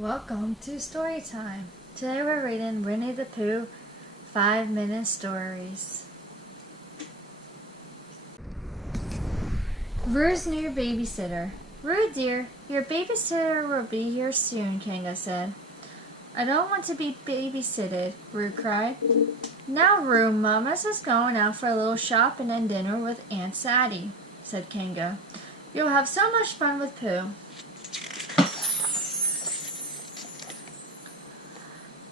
Welcome to story time. Today we're reading Winnie the Pooh 5-minute stories. Rue's new babysitter. Rue dear, your babysitter will be here soon, Kanga said. I don't want to be babysitted, Rue cried. Now Rue, Mama's is going out for a little shopping and dinner with Aunt Sadie, said Kanga. You'll have so much fun with Pooh.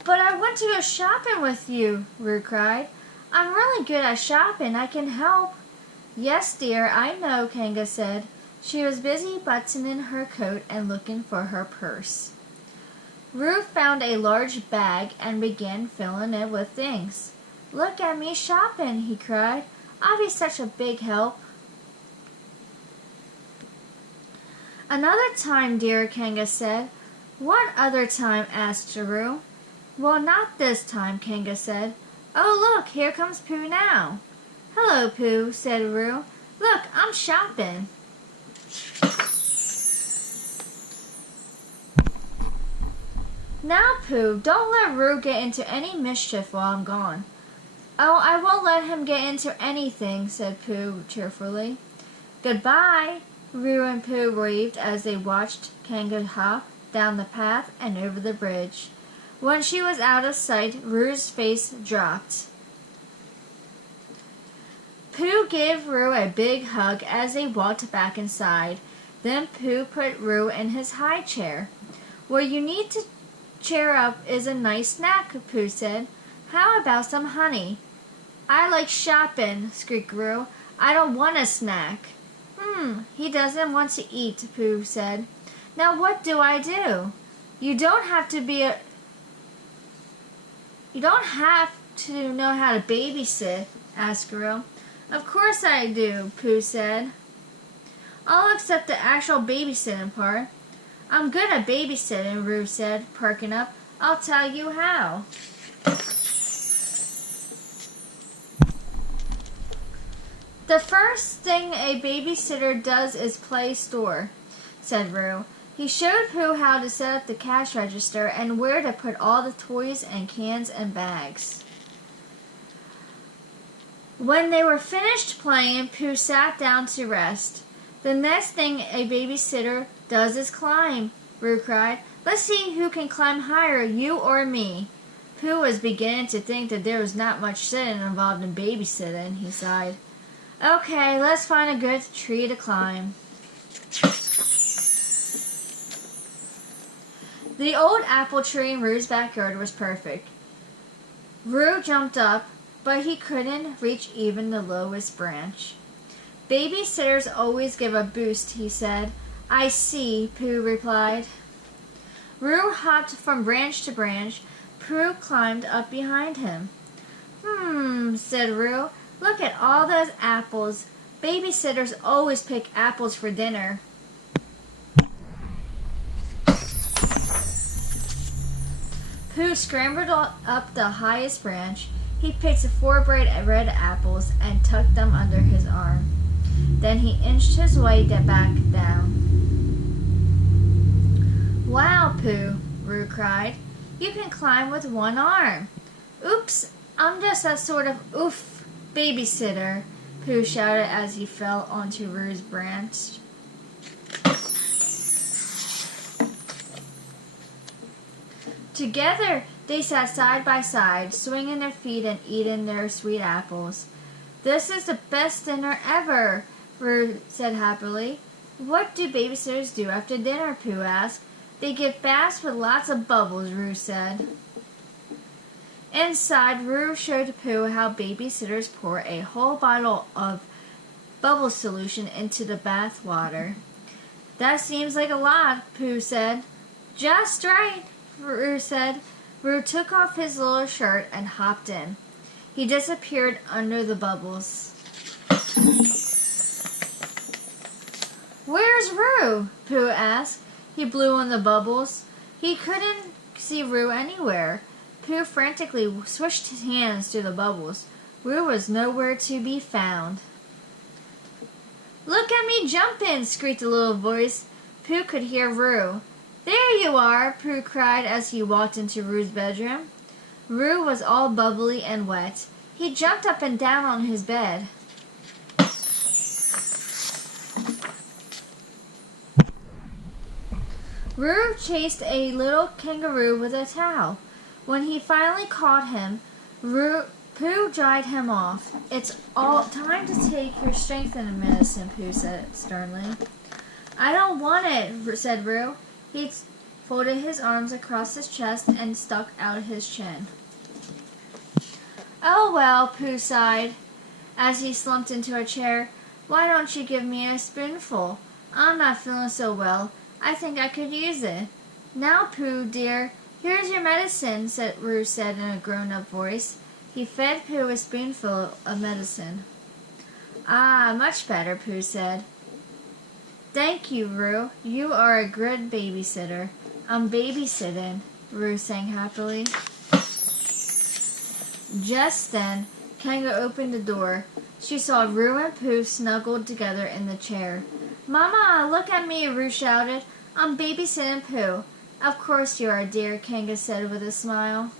But I want to go shopping with you, Rue cried. I'm really good at shopping. I can help. Yes, dear, I know, Kanga said. She was busy buttoning her coat and looking for her purse. Rue found a large bag and began filling it with things. Look at me shopping, he cried. I'll be such a big help. Another time, dear, Kanga said. What other time? Asked Rue. Well, not this time, Kanga said. Oh, look, here comes Pooh now. Hello, Pooh, said Rue. Look, I'm shopping. Now, Pooh, don't let Rue get into any mischief while I'm gone. Oh, I won't let him get into anything, said Pooh cheerfully. Goodbye, Rue and Pooh waved as they watched Kanga hop down the path and over the bridge. When she was out of sight, Rue's face dropped. Pooh gave Rue a big hug as they walked back inside. Then Pooh put Rue in his high chair. What you need to cheer up is a nice snack, Pooh said. How about some honey? I like shopping, squeaked Rue. I don't want a snack. He doesn't want to eat, Pooh said. Now what do I do? You don't have to know how to babysit, asked Rue. Of course I do, Pooh said. I'll accept the actual babysitting part. I'm good at babysitting, Rue said, perking up. I'll tell you how. The first thing a babysitter does is play store, said Rue. He showed Pooh how to set up the cash register and where to put all the toys and cans and bags. When they were finished playing, Pooh sat down to rest. The next thing a babysitter does is climb, Rue cried. Let's see who can climb higher, you or me. Pooh was beginning to think that there was not much sitting involved in babysitting, he sighed. Okay, let's find a good tree to climb. The old apple tree in Rue's backyard was perfect. Rue jumped up, but he couldn't reach even the lowest branch. Babysitters always give a boost, he said. I see, Pooh replied. Rue hopped from branch to branch. Pooh climbed up behind him. Said Rue. Look at all those apples. Babysitters always pick apples for dinner. Pooh scrambled up the highest branch. He picked 4 bright red apples and tucked them under his arm. Then he inched his way back down. Wow, Pooh, Rue cried. You can climb with one arm. Oops, I'm just a sort of babysitter, Pooh shouted as he fell onto Rue's branch. Together, they sat side by side, swinging their feet and eating their sweet apples. This is the best dinner ever, Rue said happily. What do babysitters do after dinner? Pooh asked. They give baths with lots of bubbles, Rue said. Inside, Rue showed Pooh how babysitters pour a whole bottle of bubble solution into the bath water. That seems like a lot, Pooh said. Just right, Rue said. Rue took off his little shirt and hopped in. He disappeared under the bubbles. Where's Rue? Pooh asked. He blew on the bubbles. He couldn't see Rue anywhere. Pooh frantically swished his hands through the bubbles. Rue was nowhere to be found. Look at me jumping, squeaked a little voice. Pooh could hear Rue. There you are, Pooh cried as he walked into Rue's bedroom. Rue was all bubbly and wet. He jumped up and down on his bed. Rue chased a little kangaroo with a towel. When he finally caught him, Pooh dried him off. It's all time to take your strengthening medicine, Pooh said sternly. I don't want it, said Rue. He folded his arms across his chest and stuck out his chin. Oh well, Pooh sighed as he slumped into a chair. Why don't you give me a spoonful? I'm not feeling so well. I think I could use it. Now, Pooh, dear, here's your medicine, Rue said in a grown-up voice. He fed Pooh a spoonful of medicine. Ah, much better, Pooh said. Thank you, Rue. You are a good babysitter. I'm babysitting, Rue sang happily. Just then, Kanga opened the door. She saw Rue and Pooh snuggled together in the chair. Mama, look at me, Rue shouted. I'm babysitting Pooh. Of course you are, dear, Kanga said with a smile.